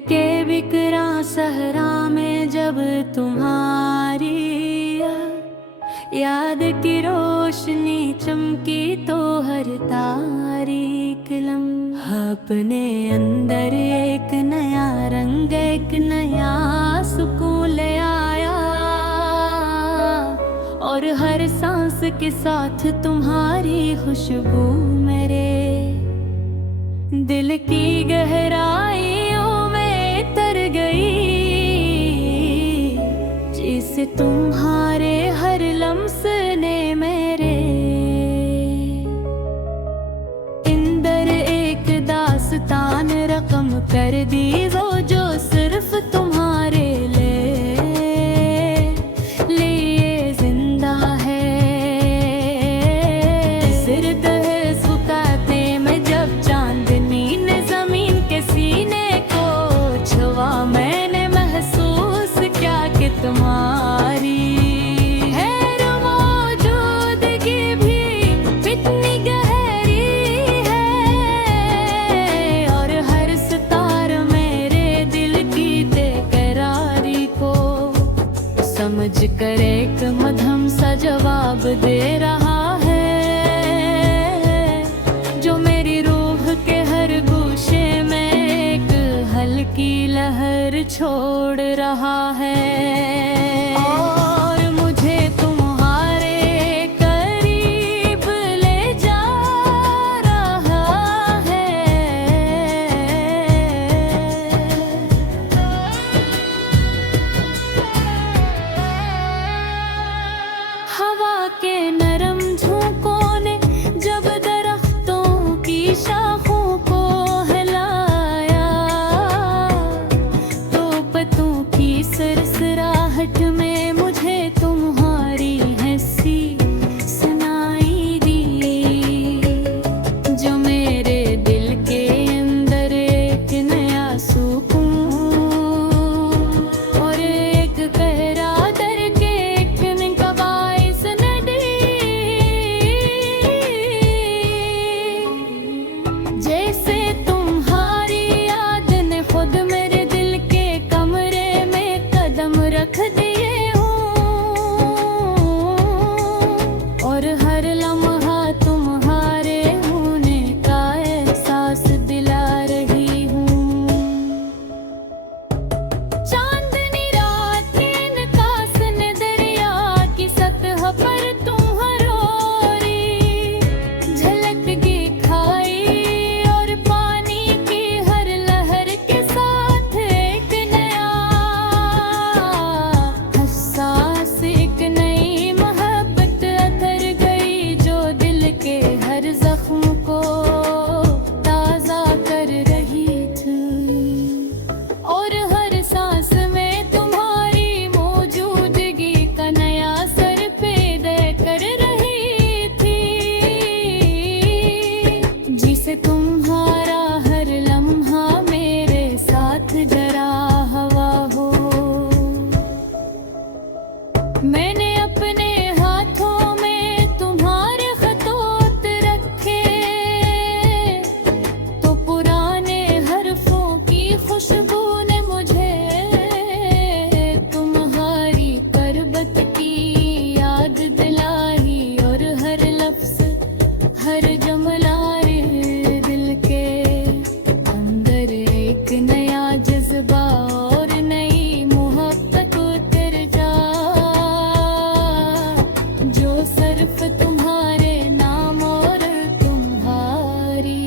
के बिकरा सहरा में जब तुम्हारी याद की रोशनी चमकी तो हर तारीख लम्हा अपने अंदर एक नया रंग एक नया सुकून ले आया। और हर सांस के साथ तुम्हारी खुशबू मेरे दिल की गहराइयों में तर गई, जिसे तुम्हारे हर लम्से ने मेरे अंदर एक दास्तान रकम कर दी, वो जो सिर्फ तुम्हारे लिए जिंदा है। सिरद है सुखाते में जब चांदनी ने जमीन के सीने को छुआ, मैंने महसूस क्या कि तुम्हारी है मौजूदगी भी कितनी गहरी है। और हर सितार मेरे दिल की बेकरारी को समझ कर एक मध्यम सा जवाब दे रहा है, जो मेरी रूह के हर गोशे में एक हल्की लहर छोड़ रहा है। और मुझे तुम्हारे करीब ले जा रहा है। हवा के नरम झोंकों ने जब दरख्तों की शाखों को हिलाया, तो पत्तों की सरसराहट में मुझे तुम्हारी हंसी सुनाई दी, जो मेरे दिल के अंदर एक नया सुकून और एक गहरा दर्द के एक कबाइस न दी। जैसे तुम्हारी याद ने खुद मेरे दिल के कमरे में कदम रख दिए हूँ, और हर लम्हा तुम्हारे होने का एहसास दिला रही हूँ। चांदनी रात के इनकास ने दरिया की सतह पर तुम्हारी झलकगी खाई, और पानी की हर लहर के साथ एक नया एहसास एक नई मोहब्बत अतर गई, जो दिल के हर जख्म को ताज़ा कर रही थी। और हर सांस में तुम्हारी मौजूदगी का नया सर पैदा कर रही थी, जिसे तुम्हारा हर लम्हा मेरे साथ जरा हवा हो। मैंने अपने हाथों में तुम्हारे खतोत रखे, तो पुराने हरफों की खुशबू ने मुझे तुम्हारी करबत की याद दिलाई। और हर लफ्ज हर जमलारे दिल के अंदर एक नया जज्बा और नई मोहब्बत उतर जा, जो सिर्फ तुम्हारे नाम और तुम्हारी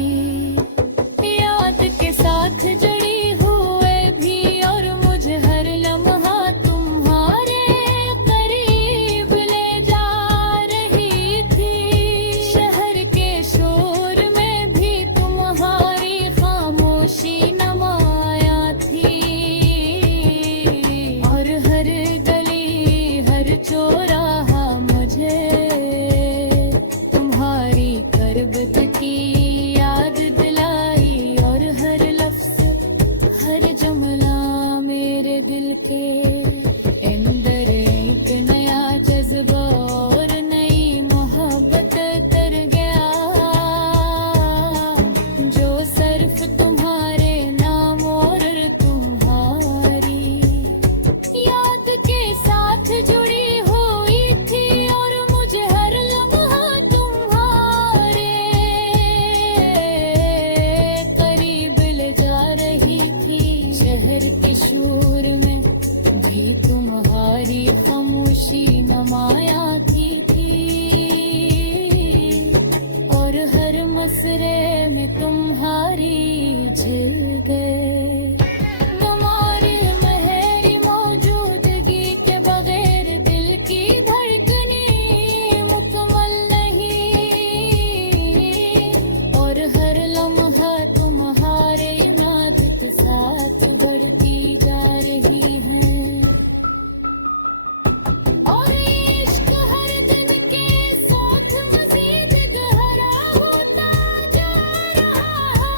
याद के साथ जड़ी हुए भी। और मुझे हर लम्हा तुम्हारे करीब ले जा रही थी। शहर के शोर में भी तुम्हारी खामोशी नुमाया थी, और हर गली हर चौराहा मुझे तुम्हारी करबत की याद दिलाई। और हर लफ्ज हर जुमला मेरे दिल के अंदर एक नया जज्बा और नई मोहब्बत तर गया, जो सिर्फ तुम्हारे नाम और तुम शहर के शोर में भी तुम्हारी खामोशी नमाया थी और हर मसरे में तुम्हारी झिल गए। तुम्हारी मेरी मौजूदगी के बगैर दिल की धड़कने मुकम्मल नहीं और हर लम्हा तुम्हारे नाद के साथ बढ़ती जा रही है। और इश्क हर दिन के साथ मजीद गहरा होता जा रहा है।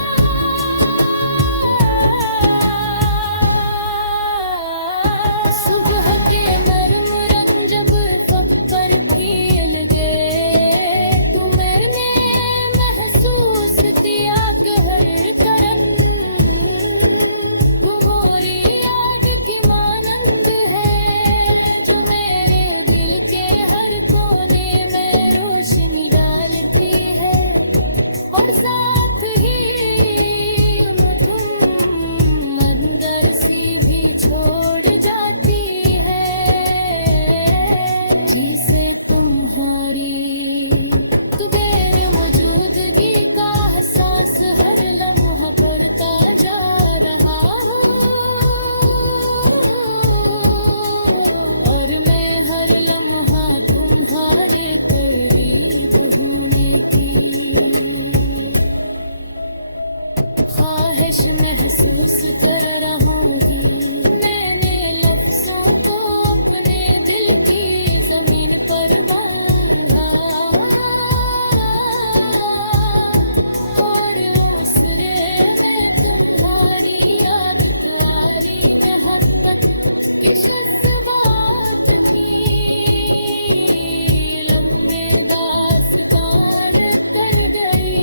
सुबह के नरम रंग जब पत्थर खिल गए तो मैंने महसूस किया कि हर करन गोरी याद की मानंद है जो मेरे दिल के हर कोने में रोशनी डालती है और साथ ही तुम अंदर सी भी छोड़ जाती है जिसे तुम्हारी तो गैर मौजूदगी का एहसास हर लम्हा बढ़ता जा रहा हो और मैं हर लम्हा तुम्हारे करीब होने की ख्वाहिश महसूस कर रहूंगी। मैंने लफ्जों को अपने दिल की जमीन पर बांधा और उसरे में तुम्हारी याद तुम्हारी मोहब्बत की जज्बात की लम्बे दास्तान कर गई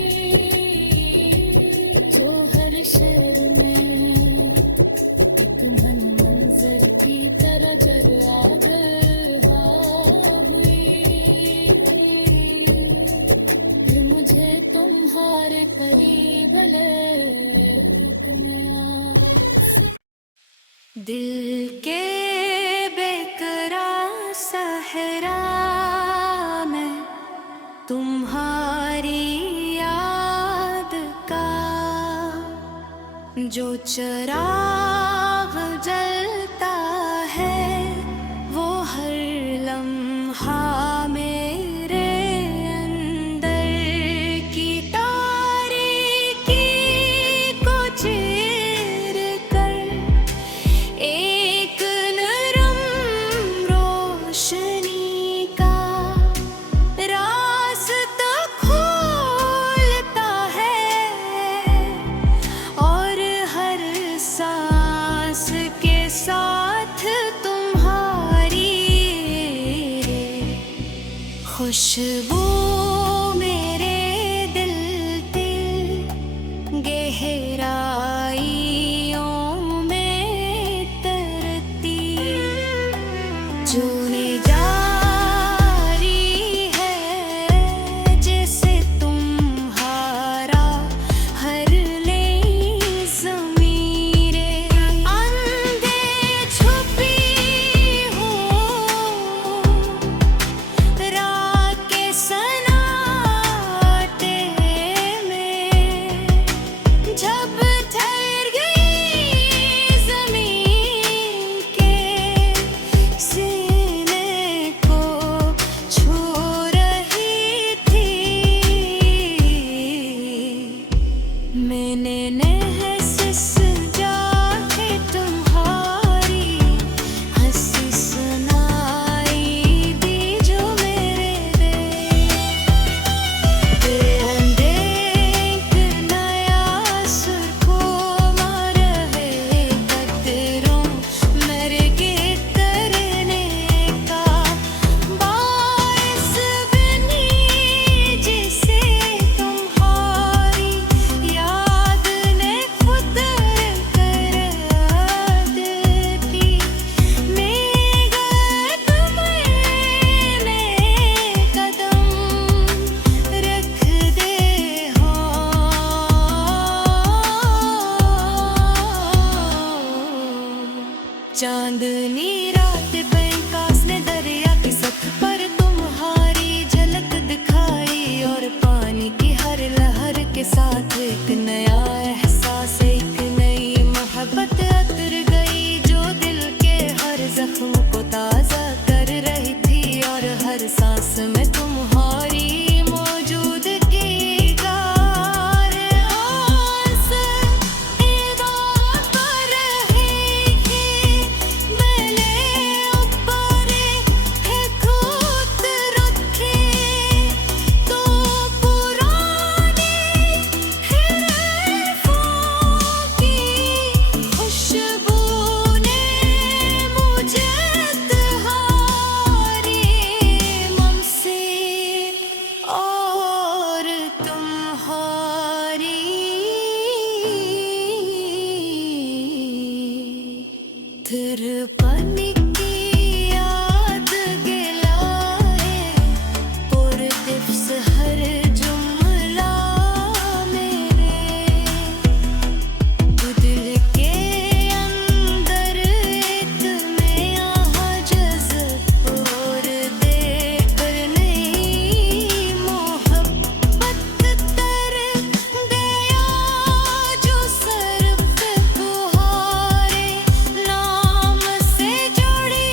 जो हर शहर में एक मंजर की तरह जराग हुई। फिर मुझे तुम्हारे करीब लेना दिल के बेकरार सहरा में तुम्हारी याद का जो चिराग जलता है वो हर लम्हा मेरे अंदर की तारीकी को चीर कर एक नरम रोशनी का रास्ता खोलता है और हर सांस के साथ तुम्हारी खुशबू मेरे दिल गहराइयों में तरती चुने जारी है जैसे तुम्हारा हर ले ज़मीरे अंधे छुपी हूँ रात के सन चांदनी रात पे कास ने दरिया की सतह पर तुम्हारी झलक दिखाई, और पानी की हर लहर के साथ एक नया एहसास, एक नई मोहब्बत अतर गई जो दिल के हर जख्म को ताजा कर रही थी। और हर सांस में तुम्हारी पानी की याद गिलाए पूरे दिवस हर जुमला मेरे, तू दिल के अंदर इतने यहाँ जज्ब और देकर नहीं मोहब्बत तर गया जो सर पे तुम्हारे नाम से जुड़ी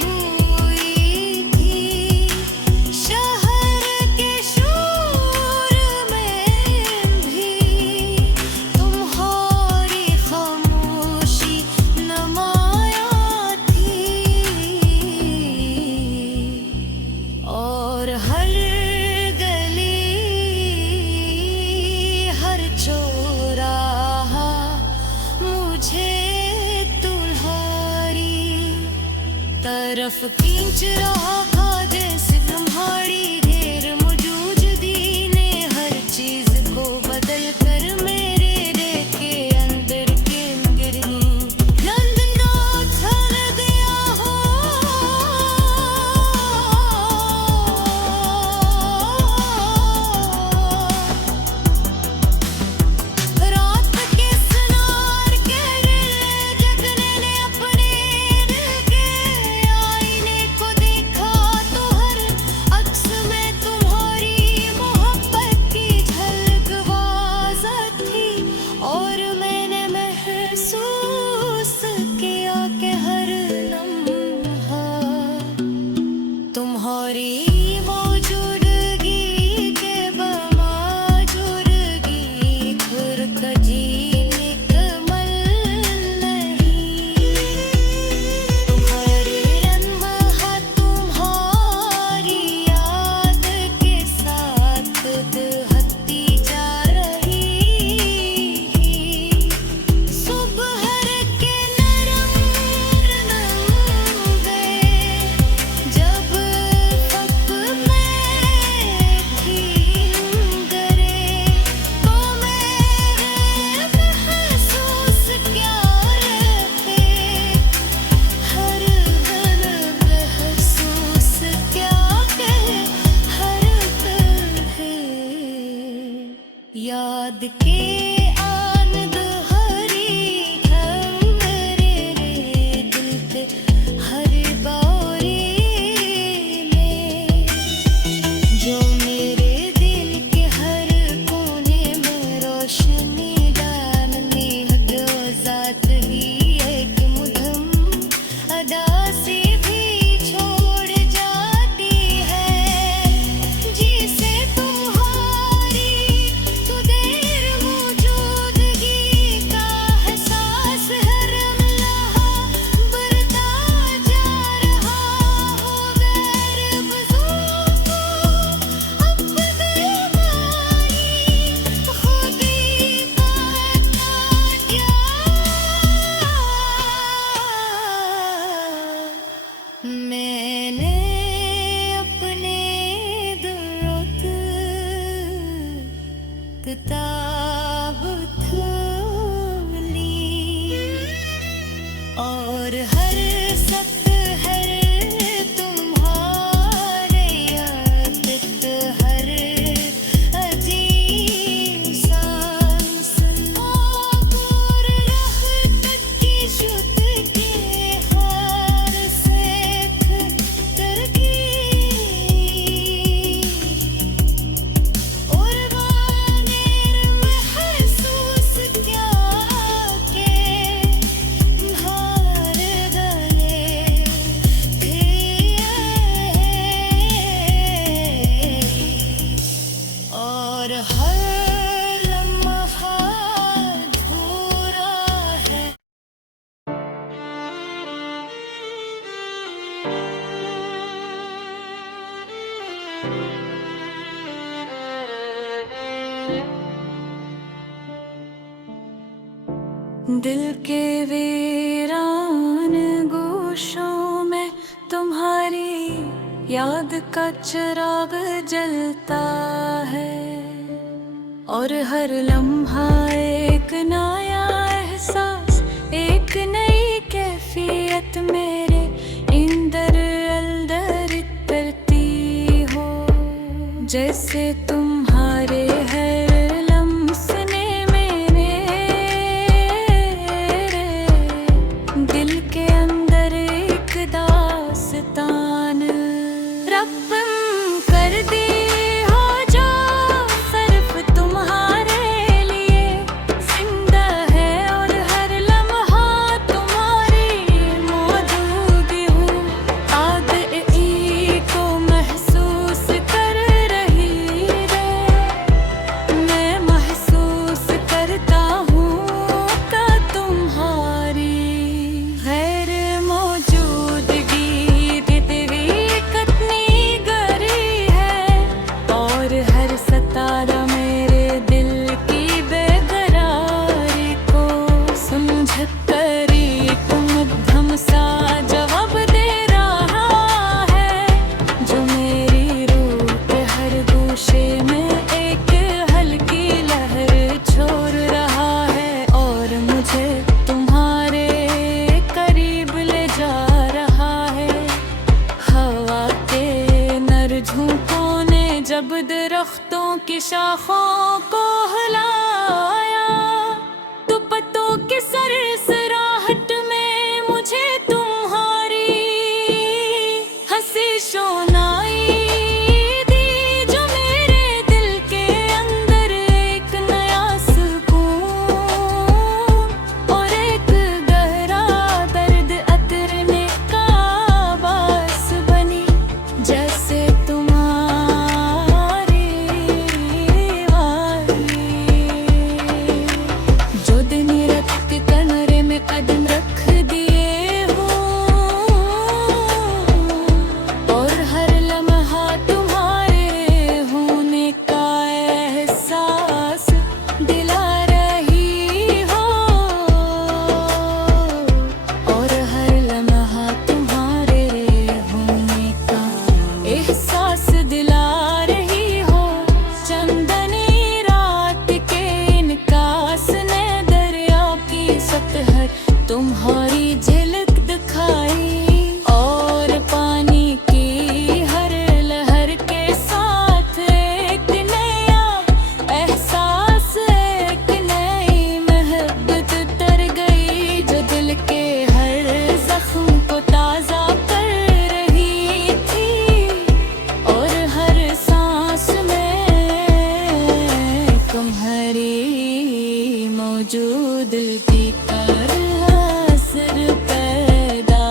हुई थी। शहर के शोर में भी तुम्हारी खामोशी नुमाया थी, और हर गली हर चौराहा मुझे तुम्हारी तरफ खींच रहा था, जैसे तुम्हारी ढेर मौजूदगी ने हर चीज को बदल कर मेरे दिल के अंदर गिर लंदना थर गया हो। रात के सुनार के जगने ने अपने दिल के आईने को देखा, तो हर अक्स में तुम्हारी मोहब्बत की झलक वाज़ा थी। और मैंने महसूस किया कि हर लम्हा तुम्हारी मौजूदगी के बमाजुर्गी खुर खजीने कमल नहीं। तुम्हारे लम्हा तुम्हारी याद के साथ दहती जा रही। सुबह के नरम रंगे जब फक में भीग गए, तो मेरे महसूस क्या रहे, हर गम महसूस क्या कहे, हर कहे याद के आन दुहरी हम मेरे दिल पे हर बारी में, जो मेरे दिल के हर कोने में रोशनी डालने दो ज़ात ही एक मुदम अदा से भी छोड़ जाती है, जिसे तुम्हारी तो देर दिल के वीरान गोशों में तुम्हारी याद का चिराग जलता है, और हर लम्हा एक नया एहसास, एक नई कैफियत मेरे इंदर अंदर तरती हो। जैसे तुम्हारे हर लम्स ने मेरे दिल के अंदर एक दास्तान रब्बम कर दी हो, जो सिर्फ तुम्हारे लिए जिंदा है, और हर लम्हा तुम्हारी मौजूदी हूँ। आदई को महसूस कर रही रे, मैं महसूस करता हूँ का तुम्हारी गैर मौजूदगी तेरी कितनी गहरी है, और हर सतारा मेरे दिल की बेकरारी को समझ कर एक मध्यम सा जवाब दे रहा है, जो मेरी रूह के हर गोशे में एक हल्की लहर छोड़ रहा है, और मुझे तुम्हारे करीब ले जा रहा है। हवा के नर झोंकों ने जब दरख्तों की शाखों को हिलाया, तो पत्तों की सरसराहट में मुझे तुम्हारी हंसी शोनाई दी, जो मेरे दिल के अंदर एक नया सुकून और एक गहरा दर्द अतरने का बास बनी। जैसे तुम्हारी वाली जो दिन रात के कमरे में कदम रख दिए हो, और हर लम्हा तुम्हारे होने का एहसास दिला रही हो, और हर लम्हा तुम्हारे होने का एहसास दिला रही हो। चंदनी रात के इनकास ने दरिया की सतह तुम्हारी झलक दिखाई, और पानी की हर लहर के साथ एक नया एहसास, एक नई मोहब्बत तर गई, जो दिल के हर जख्म को ताजा कर रही थी, और हर सांस में तुम्हारी मौजूद की कर असर पैदा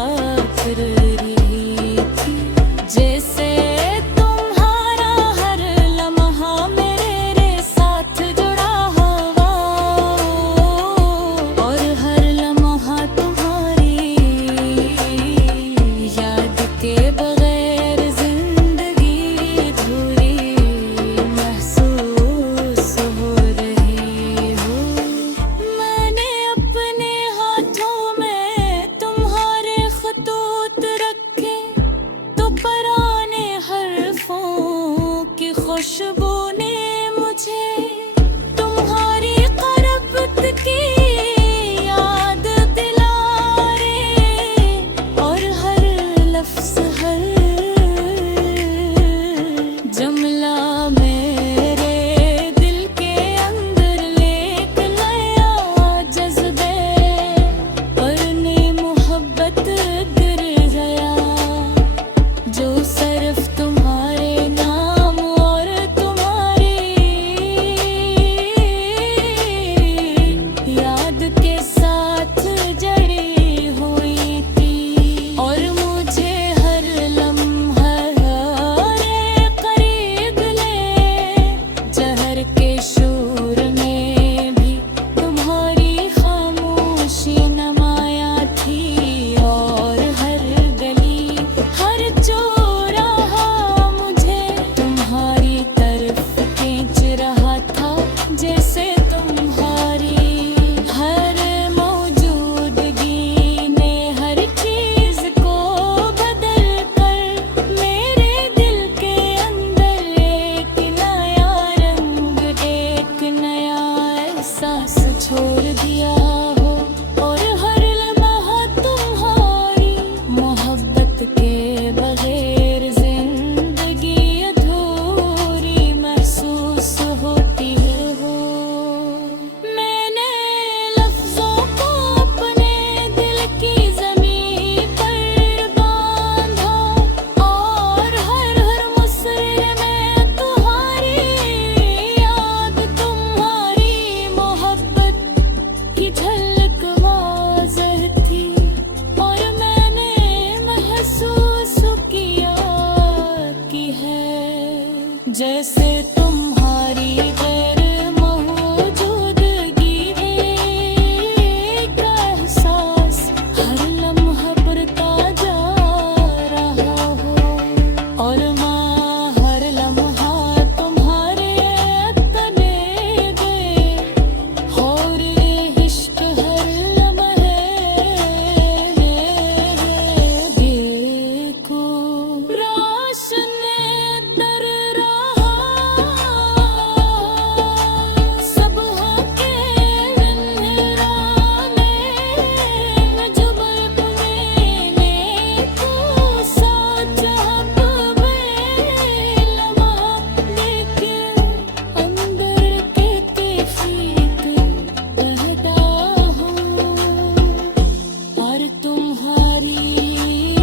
तुम्हारी